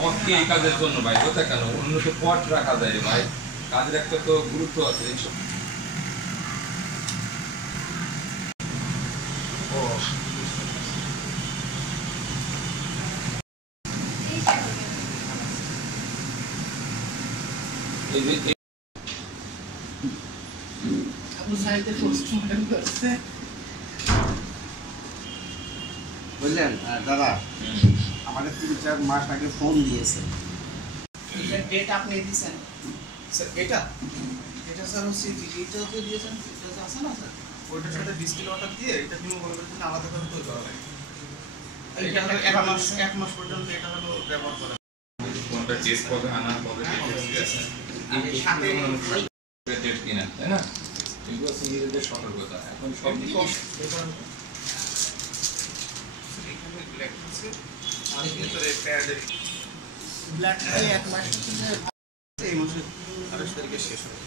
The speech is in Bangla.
আমাকে এই কাজের জন্য ভাই কথা কেন অন্য তো পট রাখা যায় রে ভাই, কাজের একটা তো গুরুত্ব আছে। এই যে বুঝলেন দাদা, আমাদের 3-4 মাস আগে ফোন দিয়েছে। ডেট আপনি দিয়েছেন স্যার এটা স্যার হচ্ছে এইটাতে দিয়েছেন, এটা আছে না স্যার, ওইটার সাথে 20 কিলো ওয়াটার দিয়ে এটা হিমোগ্লোবিনের জন্য আলাদাভাবে তৈরি করা হয়। এটা 1 মাস পর্যন্ত এটা হলো ব্যবহার করা। কোনটা টেস্ট করবে আনা হবে আছে সাথে ডেট কিনা, তাই না? এগুলো হচ্ছে নিজেদের সতর্কতা। এখন সব কিছু এখানে ব্ল্যাক আছে আর ভিতরে প্যাডের ব্ল্যাক 1 মাস এই মাসে 28 তারিখে শেষ হবে।